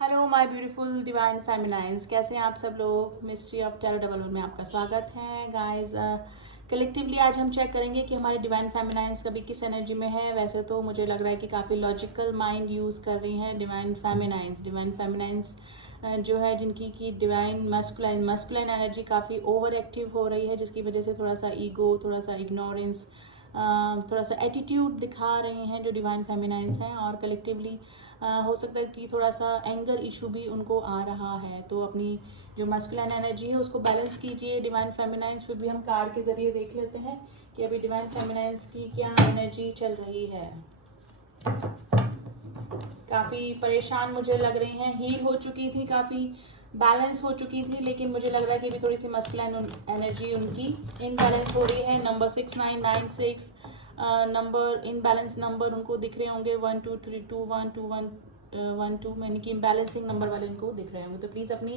Hello my beautiful divine फेमिनाइंस, कैसे हैं आप सब लोग। Mystery of tarot double one में आपका स्वागत है गाइस। कलेक्टिवली आज हम चेक करेंगे कि हमारे डिवाइन फेमिनाइंस कभी किस एनर्जी में है। वैसे तो मुझे लग रहा है कि काफ़ी लॉजिकल माइंड यूज़ कर रही हैं डिवाइन फेमिनाइंस जो है, जिनकी की डिवाइन मस्कुलाइन एनर्जी काफ़ी ओवर एक्टिव हो रही है, जिसकी वजह से थोड़ा सा ईगो, थोड़ा सा इग्नोरेंस, थोड़ा सा एटीट्यूड दिखा रहे हैं जो डिवाइन फेमिनाइंस हैं। और कलेक्टिवली हो सकता है कि थोड़ा सा एंगर इशू भी उनको आ रहा है। तो अपनी जो मस्कुलाइन एनर्जी है उसको बैलेंस कीजिए डिवाइन फेमिनाइंस। फिर भी हम कार्ड के जरिए देख लेते हैं कि अभी डिवाइन फेमिनाइंस की क्या एनर्जी चल रही है। काफ़ी परेशान मुझे लग रही हैं, हील हो चुकी थी, काफ़ी बैलेंस हो चुकी थी, लेकिन मुझे लग रहा है कि अभी थोड़ी सी मस्कुलाइन एनर्जी उनकी इनबैलेंस हो रही है। नंबर 6996 नंबर इनबैलेंस नंबर उनको दिख रहे होंगे। 1 2 3 2 1 2 1 1 2 यानी कि इम्बैलेंसिंग नंबर वाले इनको दिख रहे होंगे। तो प्लीज़ अपनी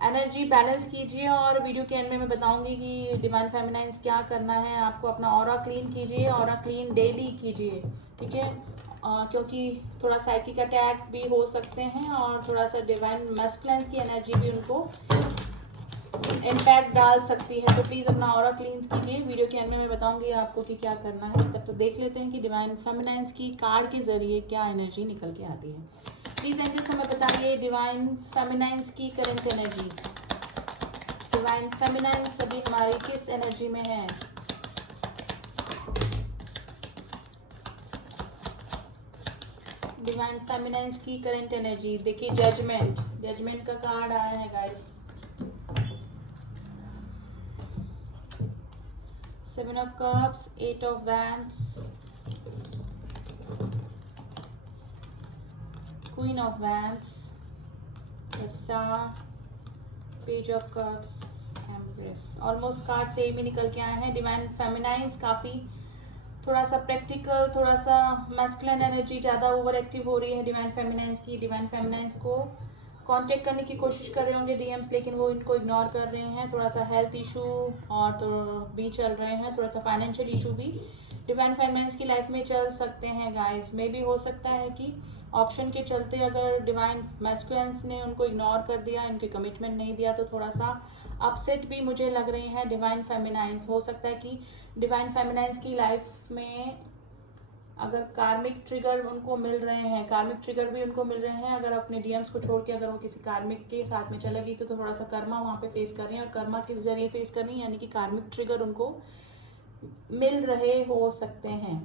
एनर्जी बैलेंस कीजिए। और वीडियो के एंड में मैं बताऊंगी कि डिवाइन फेमिनाइंस क्या करना है। आपको अपना ऑरा क्लीन कीजिए, ऑरा क्लीन डेली कीजिए, ठीक है। क्योंकि थोड़ा साइकिक अटैक भी हो सकते हैं और थोड़ा सा डिवाइन मैस्कुलाइंस की एनर्जी भी उनको इम्पैक्ट डाल सकती है। तो प्लीज़ अपना ऑरा क्लीन कीजिए। वीडियो के एंड में मैं बताऊंगी आपको कि क्या करना है। तब तो देख लेते हैं कि डिवाइन फेमिनाइंस की कार्ड के जरिए क्या एनर्जी निकल के आती है। प्लीज़ एंजल समय बताइए डिवाइन फेमिनाइंस की करंट एनर्जी। डिवाइन फेमिनाइंस अभी हमारी किस एनर्जी में है। डिवाइन फेमिनाइंस की करंट एनर्जी देखिए। जजमेंट का कार्ड आया है guys. 7 of cups, 8 of wands, queen of wands, the star, page of cups, empress। Almost card same ही निकल के आए हैं। डिवाइन फेमिनाइंस काफ़ी थोड़ा सा प्रैक्टिकल, थोड़ा सा मैस्कुलिन एनर्जी ज़्यादा ओवर एक्टिव हो रही है डिवाइन फेमिनाइंस की। डिवाइन फेमिनाइंस को कांटेक्ट करने की कोशिश कर रहे होंगे डीएम्स, लेकिन वो इनको इग्नोर कर रहे हैं। थोड़ा सा हेल्थ इशू और तो भी चल रहे हैं, थोड़ा सा फाइनेंशियल इशू भी डिवाइन फेमिनाइंस की लाइफ में चल सकते हैं गाइस। मे भी हो सकता है कि ऑप्शन के चलते अगर डिवाइन मैस्कुलिन्स ने उनको इग्नोर कर दिया, इनके कमिटमेंट नहीं दिया, तो थोड़ा सा अपसेट भी मुझे लग रहे हैं डिवाइन फेमिनाइंस। हो सकता है कि डिवाइन फेमिनाइंस की लाइफ में अगर कार्मिक ट्रिगर उनको मिल रहे हैं, कार्मिक ट्रिगर भी उनको मिल रहे हैं। अगर अपने डीएम्स को छोड़ के अगर वो किसी कार्मिक के साथ में चलेगी तो थोड़ा सा कर्मा वहाँ पे फेस कर रही है। और कर्मा किस जरिए फेस कर रही है, यानी कि कार्मिक ट्रिगर उनको मिल रहे हो सकते हैं।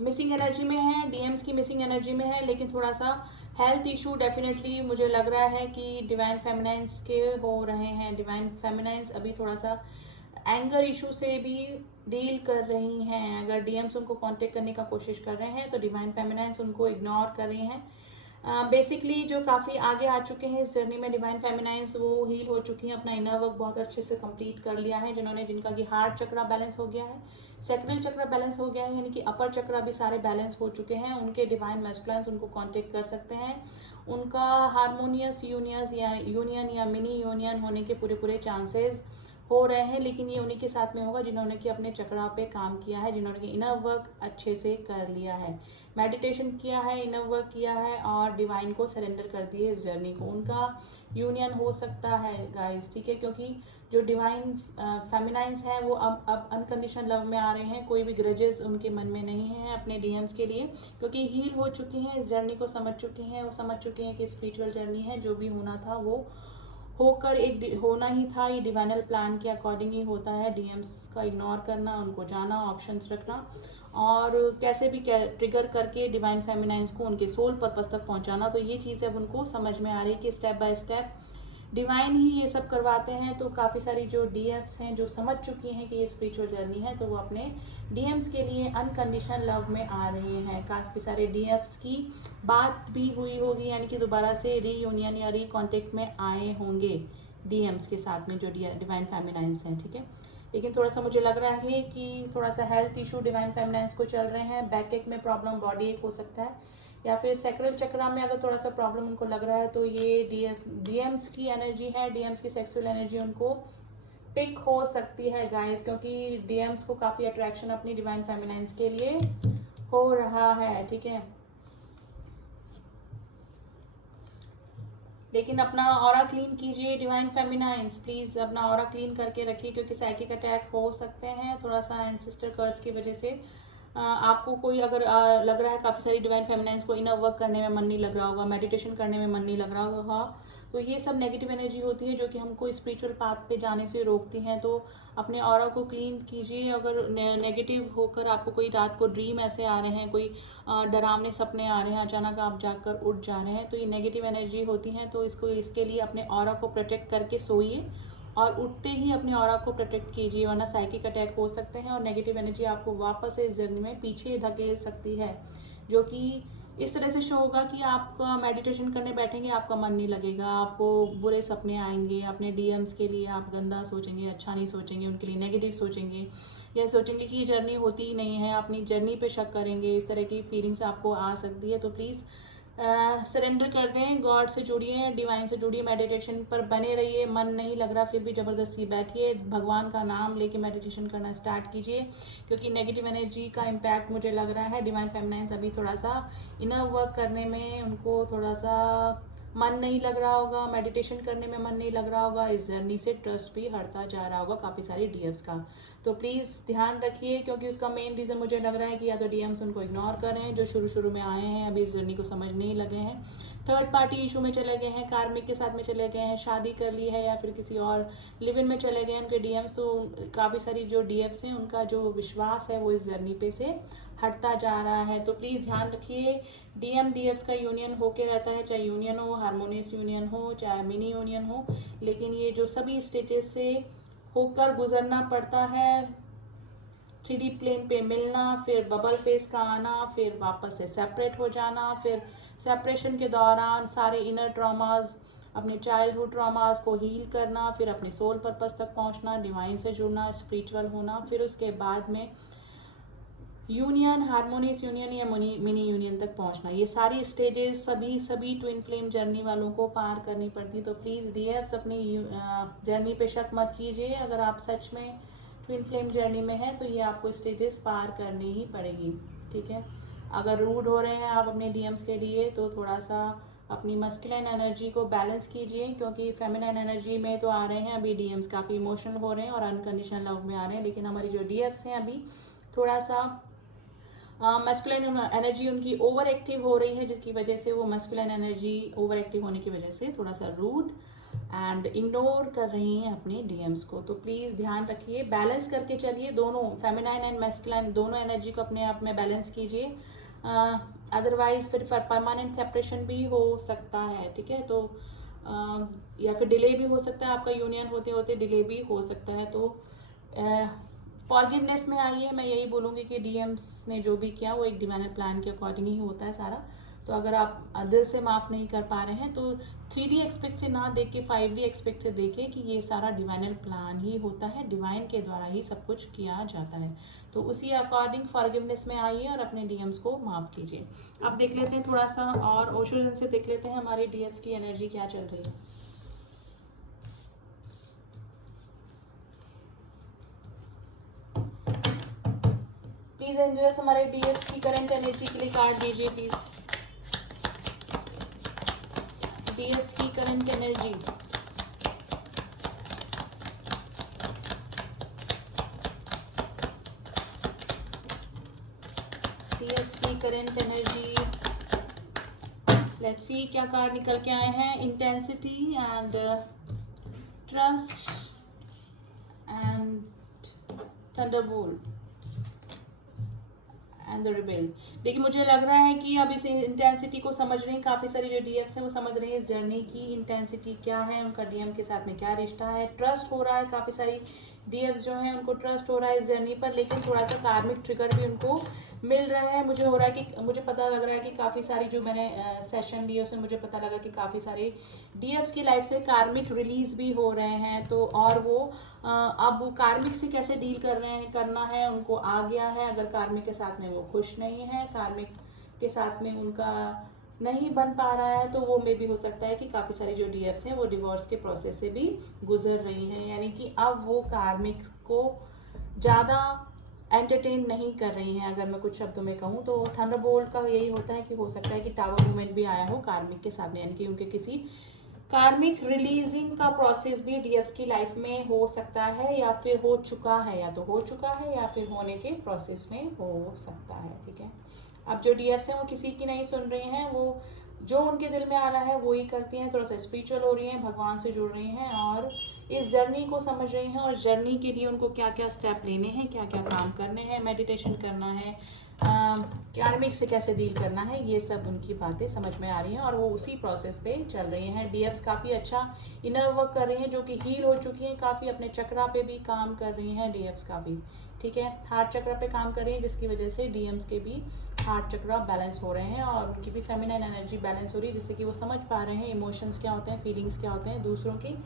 मिसिंग एनर्जी में है, डीएम्स की मिसिंग एनर्जी में है, लेकिन थोड़ा सा हेल्थ इशू डेफिनेटली मुझे लग रहा है कि डिवाइन फेमिनाइंस के हो रहे हैं। डिवाइन फेमिनाइंस अभी थोड़ा सा एंगर इशू से भी डील कर रही हैं। अगर डीएम्स उनको कांटेक्ट करने का कोशिश कर रहे हैं तो डिवाइन फेमिनाइंस उनको इग्नोर कर रही हैं। बेसिकली जो काफ़ी आगे आ चुके हैं इस जर्नी में डिवाइन फेमिनाइंस, वो हील हो चुकी हैं, अपना इनर वर्क बहुत अच्छे से कंप्लीट कर लिया है। जिनका कि हार्ट चक्रा बैलेंस हो गया है, सेक्रल चक्रा बैलेंस हो गया है, यानी कि अपर चक्रा भी सारे बैलेंस हो चुके हैं। उनके डिवाइन मैस्कुलाइंस उनको कांटेक्ट कर सकते हैं। उनका हारमोनियस यूनियन या मिनी यूनियन होने के पूरे चांसेस हो रहे हैं, लेकिन ये उन्हीं के साथ में होगा जिन्होंने कि अपने चक्रा पे काम किया है, जिन्होंने कि इनर वर्क अच्छे से कर लिया है, मेडिटेशन किया है, इनर वर्क किया है और डिवाइन को सरेंडर कर दिए इस जर्नी को। उनका यूनियन हो सकता है गाइस, ठीक है। क्योंकि जो डिवाइन फेमिनाइंस है वो अब अनकंडीशनल लव में आ रहे हैं। कोई भी ग्रजेस उनके मन में नहीं है अपने डीएम्स के लिए, क्योंकि हील हो चुकी हैं, इस जर्नी को समझ चुकी हैं। वो समझ चुकी हैं कि स्पिरिचुअल जर्नी है, जो भी होना था वो होकर एक होना ही था। ये डिवाइनल प्लान के अकॉर्डिंग ही होता है। डीएम्स का इग्नोर करना, उनको जाना, ऑप्शंस रखना और कैसे भी ट्रिगर करके डिवाइन फेमिनाइंस को उनके सोल पर्पस तक पहुंचाना। तो ये चीज़ अब उनको समझ में आ रही है कि स्टेप बाय स्टेप डिवाइन ही ये सब करवाते हैं। तो काफ़ी सारी जो डीएफ्स हैं जो समझ चुकी हैं कि ये स्पिरिचुअल जर्नी है, तो वो अपने डीएम्स के लिए अनकंडीशनल लव में आ रही हैं। काफ़ी सारे डीएफ्स की बात भी हुई होगी, यानी कि दोबारा से रीयूनियन या रीकॉन्टेक्ट में आए होंगे डीएम्स के साथ में जो डिवाइन फेमिनाइंस हैं, ठीक है। लेकिन थोड़ा सा मुझे लग रहा है कि थोड़ा सा हेल्थ इशू डिवाइन फेमिनाइंस को चल रहे हैं। बैक एक में प्रॉब्लम, बॉडी एक हो सकता है, या फिर सेक्रल चक्रा में अगर थोड़ा सा प्रॉब्लम उनको लग रहा है तो ये डीएम्स की एनर्जी है, डीएम्स की सेक्सुअल एनर्जी उनको पिक हो सकती है गाइस। क्योंकि डीएम्स को काफ़ी अट्रैक्शन अपनी डिवाइन फेमिनाइंस के लिए हो रहा है, ठीक है। लेकिन अपना ऑरा क्लीन कीजिए डिवाइन फेमिनाइंस, प्लीज़ अपना ऑरा क्लीन करके रखिए, क्योंकि साइकिक अटैक हो सकते हैं थोड़ा सा एंसेस्टर कर्स की वजह से। आपको कोई अगर लग रहा है काफ़ी सारी डिवाइन फेमिनाइंस को इनर वर्क करने में मन नहीं लग रहा होगा, मेडिटेशन करने में मन नहीं लग रहा होगा, तो ये सब नेगेटिव एनर्जी होती है जो कि हमको स्पिरिचुअल पाथ पे जाने से रोकती हैं। तो अपने ऑरा को क्लीन कीजिए। अगर नेगेटिव होकर आपको कोई रात को ड्रीम ऐसे आ रहे हैं, कोई डरावने सपने आ रहे हैं, अचानक आप जाकर उठ जा रहे हैं, तो ये नेगेटिव एनर्जी होती हैं। तो इसके लिए अपने ऑरा को प्रोटेक्ट करके सोइए और उठते ही अपने ऑरा को प्रोटेक्ट कीजिए, वरना साइकिक अटैक हो सकते हैं और नेगेटिव एनर्जी आपको वापस इस जर्नी में पीछे धकेल सकती है, जो कि इस तरह से शो होगा कि आपका मेडिटेशन करने बैठेंगे आपका मन नहीं लगेगा, आपको बुरे सपने आएंगे, अपने डीएम्स के लिए आप गंदा सोचेंगे, अच्छा नहीं सोचेंगे, उनके लिए नेगेटिव सोचेंगे, या सोचेंगे कि ये जर्नी होती ही नहीं है, अपनी जर्नी पे शक करेंगे, इस तरह की फीलिंग्स आपको आ सकती है। तो प्लीज़ सरेंडर कर दें, गॉड से जुड़िए, डिवाइन से जुड़िए, मेडिटेशन पर बने रहिए। मन नहीं लग रहा फिर भी ज़बरदस्ती बैठिए, भगवान का नाम लेके मेडिटेशन करना स्टार्ट कीजिए, क्योंकि नेगेटिव एनर्जी का इम्पैक्ट मुझे लग रहा है डिवाइन फेमिनाइंस अभी थोड़ा सा इनर वर्क करने में उनको थोड़ा सा मन नहीं लग रहा होगा, मेडिटेशन करने में मन नहीं लग रहा होगा, इस जर्नी से ट्रस्ट भी हटता जा रहा होगा काफ़ी सारी डीएम्स का। तो प्लीज़ ध्यान रखिए, क्योंकि उसका मेन रीज़न मुझे लग रहा है कि या तो डीएम्स उनको इग्नोर कर रहे हैं जो शुरू शुरू में आए हैं, अभी इस जर्नी को समझ नहीं लगे हैं, थर्ड पार्टी इशू में चले गए हैं, कार्मिक के साथ में चले गए हैं, शादी कर ली है, या फिर किसी और लिव इन में चले गए हैं उनके डीएम्स। तो काफ़ी सारी जो डीएम्स हैं उनका जो विश्वास है वो इस जर्नी पे से हटता जा रहा है। तो प्लीज़ ध्यान रखिए, डीएम डीएफ्स का यूनियन होके रहता है, चाहे यूनियन हो, हार्मोनियस यूनियन हो, चाहे मिनी यूनियन हो, लेकिन ये जो सभी स्टेजेस से होकर गुजरना पड़ता है, 3D प्लेन पे मिलना, फिर बबल फेस का आना, फिर वापस से सेपरेट हो जाना, फिर सेपरेशन के दौरान सारे इनर ट्रॉमास, अपने चाइल्डहुड ट्रॉमास को हील करना, फिर अपने सोल पर्पस तक पहुंचना, डिवाइन से जुड़ना, स्पिरिचुअल होना, फिर उसके बाद में यूनियन, हार्मोनियस यूनियन या मिनी यूनियन तक पहुंचना। ये सारी स्टेजेस सभी ट्विन फ्लेम जर्नी वालों को पार करनी पड़ती। तो प्लीज़ डीएफ्स अपनी जर्नी पे शक मत कीजिए, अगर आप सच में ट्विन फ्लेम जर्नी में है तो ये आपको स्टेजेस पार करनी ही पड़ेगी, ठीक है। अगर रूड हो रहे हैं आप अपने डीएम्स के लिए तो थोड़ा सा अपनी मस्कुलाइन एनर्जी को बैलेंस कीजिए, क्योंकि फेमिनाइन एनर्जी में तो आ रहे हैं अभी डीएम्स काफ़ी इमोशनल हो रहे हैं और अनकंडीशनल लव में आ रहे हैं, लेकिन हमारी जो डीएफ्स हैं अभी थोड़ा सा मस्कुलाइन एनर्जी उनकी ओवर एक्टिव हो रही है, जिसकी वजह से वो मस्कुलाइन एनर्जी ओवर एक्टिव होने की वजह से थोड़ा सा रूड एंड इग्नोर कर रही हैं अपने डीएम्स को। तो प्लीज़ ध्यान रखिए, बैलेंस करके चलिए, दोनों फेमिनाइन एंड मस्कुलाइन दोनों एनर्जी को अपने आप में बैलेंस कीजिए, अदरवाइज फिर परमानेंट सेपरेशन भी हो सकता है, ठीक है। तो या फिर डिले भी हो सकता है, आपका यूनियन होते होते डिले भी हो सकता है। तो फॉरगिवनेस में आइए, मैं यही बोलूँगी कि डीएम्स ने जो भी किया वो एक डिवाइनल प्लान के अकॉर्डिंग ही होता है सारा। तो अगर आप दिल से माफ़ नहीं कर पा रहे हैं तो 3D एक्सपेक्ट से ना देख के 5D एक्सपेक्ट से देखें कि ये सारा डिवाइनल प्लान ही होता है, डिवाइन के द्वारा ही सब कुछ किया जाता है। तो उसी अकॉर्डिंग फॉरगिवनेस में आइए और अपने डीएम्स को माफ़ कीजिए। अब देख लेते हैं थोड़ा सा और ओशो से देख लेते हैं हमारे डीएम्स की एनर्जी क्या चल रही है। प्लीज एंजल्स हमारे डीएफ्स की करंट एनर्जी के लिए कार्ड दीजिए प्लीज। डीएफ्स की करंट एनर्जी, डीएफ्स की करंट एनर्जी, लेट्स सी क्या कार्ड निकल के आए हैं। Intensity and trust and Thunderbolt and the rebel. देखिए मुझे लग रहा है कि अब इस इंटेंसिटी को समझ रही हैं काफ़ी सारी जो डीएफ्स हैं, वो समझ रही हैं इस जर्नी की इंटेंसिटी क्या है, उनका डीएम के साथ में क्या रिश्ता है। ट्रस्ट हो रहा है, काफ़ी सारी डीएफ्स जो हैं उनको ट्रस्ट हो रहा है इस जर्नी पर, लेकिन थोड़ा सा कार्मिक ट्रिगर भी उनको मिल रहा है। मुझे हो रहा है कि मुझे पता लग रहा है कि काफ़ी सारी जो मैंने सेशन लिए उसमें मुझे पता लगा कि काफ़ी सारे डीएफ्स की लाइफ से कार्मिक रिलीज भी हो रहे हैं। तो और वो अब वो कार्मिक से कैसे डील कर रहे हैं, करना है उनको आ गया है। अगर कार्मिक के साथ में वो खुश नहीं है, कार्मिक के साथ में उनका नहीं बन पा रहा है, तो वो मे भी हो सकता है कि काफ़ी सारी जो डीएफ्स हैं वो डिवोर्स के प्रोसेस से भी गुजर रही हैं, यानी कि अब वो कार्मिक को ज़्यादा एंटरटेन नहीं कर रही हैं। अगर मैं कुछ शब्दों में कहूँ तो थंडरबोल्ट का यही होता है कि हो सकता है कि टावर मूवमेंट भी आया हो कार्मिक के साथ में, यानी कि उनके किसी कार्मिक रिलीजिंग का प्रोसेस भी डीएफ्स की लाइफ में हो सकता है, या फिर हो चुका है, या तो हो चुका है या फिर होने के प्रोसेस में हो सकता है। ठीक है, अब जो डीएफ्स हैं वो किसी की नहीं सुन रही हैं, वो जो उनके दिल में आ रहा है वो ही करती हैं, थोड़ा सा स्पिरिचुअल हो रही हैं, भगवान से जुड़ रही हैं और इस जर्नी को समझ रही हैं, और जर्नी के लिए उनको क्या क्या स्टेप लेने हैं, क्या क्या काम करने हैं, मेडिटेशन करना है, कार्मिक से कैसे डील करना है, ये सब उनकी बातें समझ में आ रही हैं और वो उसी प्रोसेस पे चल रही हैं। डीएफ्स काफ़ी अच्छा इनर वर्क कर रही हैं, जो कि हील हो चुकी हैं, काफ़ी अपने चक्रा पे भी काम कर रही हैं डीएफ्स काफ़ी। ठीक है, हार्ट चक्रा पे काम कर रही है, जिसकी वजह से डीएम्स के भी हार्ट चक्रा बैलेंस हो रहे हैं और उनकी भी फेमिनाइन एनर्जी बैलेंस हो रही है, जिससे कि वो समझ पा रहे हैं इमोशंस क्या होते हैं, फीलिंग्स क्या होते हैं, दूसरों की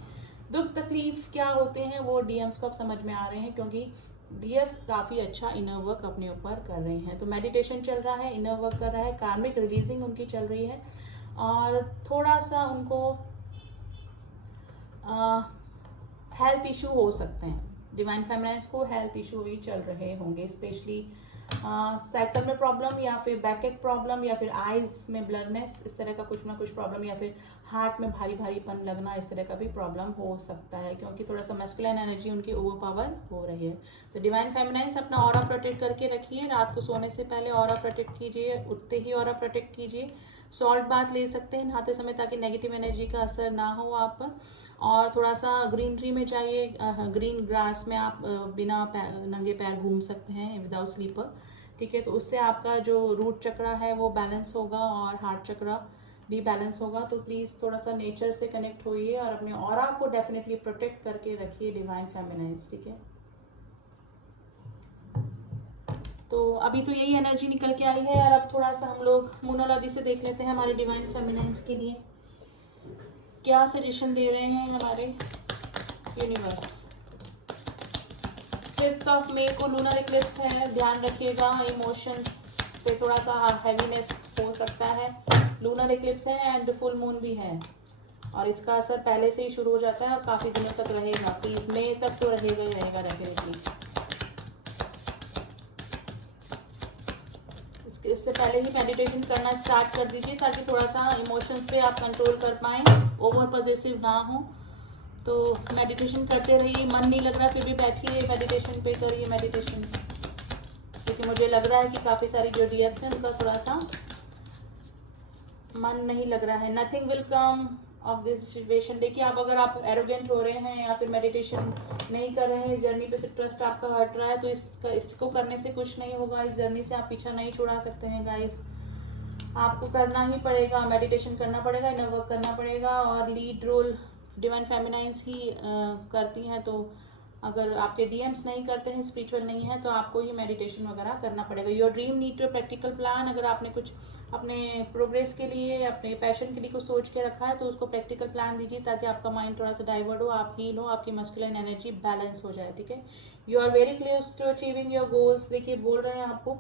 दुख तकलीफ क्या होते हैं, वो डीएम्स को अब समझ में आ रहे हैं, क्योंकि डीएफ्स काफ़ी अच्छा इनर वर्क अपने ऊपर कर रही हैं। तो मेडिटेशन चल रहा है, इनर वर्क कर रहा है, कार्मिक रिलीजिंग उनकी चल रही है और थोड़ा सा उनको हेल्थ इशू हो सकते हैं। डिवाइन फेमिनाइन्स को हेल्थ इशू भी चल रहे होंगे, स्पेशली साइकिल में प्रॉब्लम, या फिर बैक एक प्रॉब्लम, या फिर आईज में ब्लरनेस, इस तरह का कुछ ना कुछ प्रॉब्लम, या फिर हार्ट में भारी भारीपन लगना, इस तरह का भी प्रॉब्लम हो सकता है, क्योंकि थोड़ा सा मैस्कुलिन एनर्जी उनकी ओवर पावर हो रही है। तो डिवाइन फेमिनाइन्स अपना ऑरा प्रोटेक्ट करके रखिए, रात को सोने से पहले ऑरा प्रोटेक्ट कीजिए, उठते ही ऑरा प्रोटेक्ट कीजिए, सॉल्ट बाथ ले सकते हैं नहाते समय, ताकि नेगेटिव एनर्जी का असर ना हो आप पर। और थोड़ा सा ग्रीनरी में चाहिए, ग्रीन ग्रास में आप बिना नंगे पैर घूम सकते हैं विदाउट स्लीपर। ठीक है, तो उससे आपका जो रूट चक्रा है वो बैलेंस होगा और हार्ट चक्रा भी बैलेंस होगा। तो प्लीज़ थोड़ा सा नेचर से कनेक्ट होइए और अपने ऑरा को डेफिनेटली प्रोटेक्ट करके रखिए डिवाइन फेमिनाइन्स। ठीक है, तो अभी तो यही एनर्जी निकल के आई है और अब थोड़ा सा हम लोग मोनोलॉजी से देख लेते हैं हमारे डिवाइन फेमिनाइन्स के लिए क्या सजेशन दे रहे हैं हमारे यूनिवर्स। 5 मई को लूनर इक्लिप्स है, ध्यान रखिएगा, इमोशंस पे थोड़ा सा हैवीनेस हो सकता है। लूनर इक्लिप्स है एंड फुल मून भी है और इसका असर पहले से ही शुरू हो जाता है और काफ़ी दिनों तक रहेगा। 30 मई तक तो रहेगा ही रहेगा डेफिनेटली। इससे पहले ही मेडिटेशन करना स्टार्ट कर दीजिए, ताकि थोड़ा सा इमोशंस पे आप कंट्रोल कर पाएँ, ओवर पॉजिटिव ना हो। तो मेडिटेशन करते रहिए, मन नहीं लग रहा फिर भी बैठिए, मेडिटेशन पे करिए मेडिटेशन, क्योंकि मुझे लग रहा है कि काफ़ी सारी जो डीएफ्स हैं उनका थोड़ा सा मन नहीं लग रहा है। Nothing will come of this situation. देखिए, अगर आप एरोगेंट हो रहे हैं या फिर मेडिटेशन नहीं कर रहे हैं, जर्नी पे से ट्रस्ट आपका हट रहा है, तो इसको करने से कुछ नहीं होगा। इस जर्नी से आप पीछा नहीं छुड़ा सकते हैं गाइस, आपको करना ही पड़ेगा, मेडिटेशन करना पड़ेगा, इनर वर्क करना पड़ेगा और लीड रोल डिवाइन फेमिनाइन्स ही करती हैं। तो अगर आपके डीएम्स नहीं करते हैं, स्पिरिचुअल नहीं है, तो आपको ही मेडिटेशन वगैरह करना पड़ेगा। Your dream need to practical plan. अगर आपने कुछ अपने प्रोग्रेस के लिए, अपने पैशन के लिए कुछ सोच के रखा है, तो उसको प्रैक्टिकल प्लान दीजिए, ताकि आपका माइंड थोड़ा सा डाइवर्ट हो, आप हील हो, आपकी मस्कुलिन एनर्जी बैलेंस हो जाए। ठीक है, you are very close to achieving your goals. देखिए, बोल रहे हैं आपको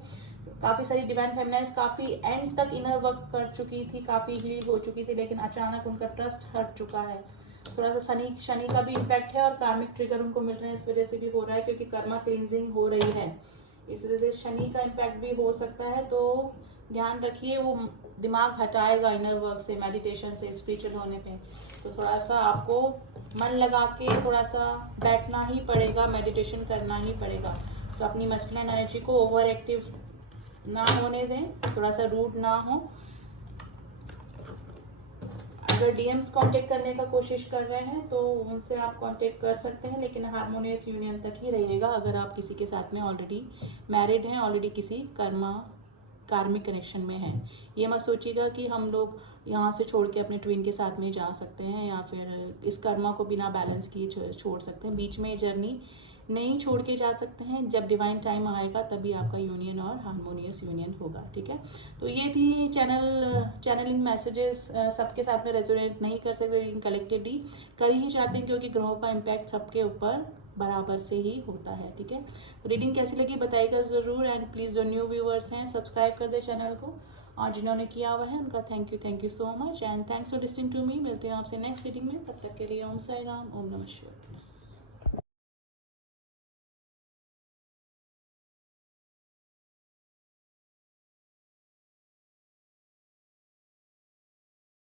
काफ़ी सारी डिवाइन फेमिनाइन्स काफ़ी एंड तक इनर वर्क कर चुकी थी, काफ़ी हील हो चुकी थी, लेकिन अचानक उनका ट्रस्ट हट चुका है। थोड़ा सा शनि का भी इम्पैक्ट है और कार्मिक ट्रिगर उनको मिल रहे हैं, इस वजह से भी हो रहा है, क्योंकि कर्मा क्लींजिंग हो रही है, इस वजह से शनि का इम्पैक्ट भी हो सकता है। तो ध्यान रखिए, वो दिमाग हटाएगा इनर वर्क से, मेडिटेशन से, स्पिरिचुअल होने पे। तो थोड़ा सा आपको मन लगा के थोड़ा सा बैठना ही पड़ेगा, मेडिटेशन करना ही पड़ेगा। तो अपनी मस्कुलिन एनर्जी को ओवर एक्टिव ना होने दें, थोड़ा सा रूड ना हो। अगर डीएम्स कांटेक्ट करने का कोशिश कर रहे हैं तो उनसे आप कांटेक्ट कर सकते हैं, लेकिन हार्मोनियस यूनियन तक ही रहिएगा। अगर आप किसी के साथ में ऑलरेडी मैरिड हैं, ऑलरेडी किसी कार्मिक कनेक्शन में हैं, ये मत सोचिएगा कि हम लोग यहाँ से छोड़ के अपने ट्विन के साथ में जा सकते हैं या फिर इस कर्मा को बिना बैलेंस किए छोड़ सकते हैं। बीच में जर्नी नहीं छोड़ के जा सकते हैं, जब डिवाइन टाइम आएगा तभी आपका यूनियन और हार्मोनियस यूनियन होगा। ठीक है, तो ये थी चैनलिंग मैसेजेस। सबके साथ में रेजोनेट नहीं कर सकते, लेकिन कलेक्टिवली कर ही चाहते हैं, क्योंकि ग्रहों का इम्पैक्ट सबके ऊपर बराबर से ही होता है। ठीक है, तो रीडिंग कैसी लगी बताइएगा ज़रूर, एंड प्लीज़ जो न्यू व्यूअर्स हैं सब्सक्राइब कर दे चैनल को, और जिन्होंने किया हुआ है उनका thank you so much, and thanks for listening to me. मिलते हैं आपसे नेक्स्ट रीडिंग में, तब तक के लिए ओम साई राम, ओम नमः शिवाय।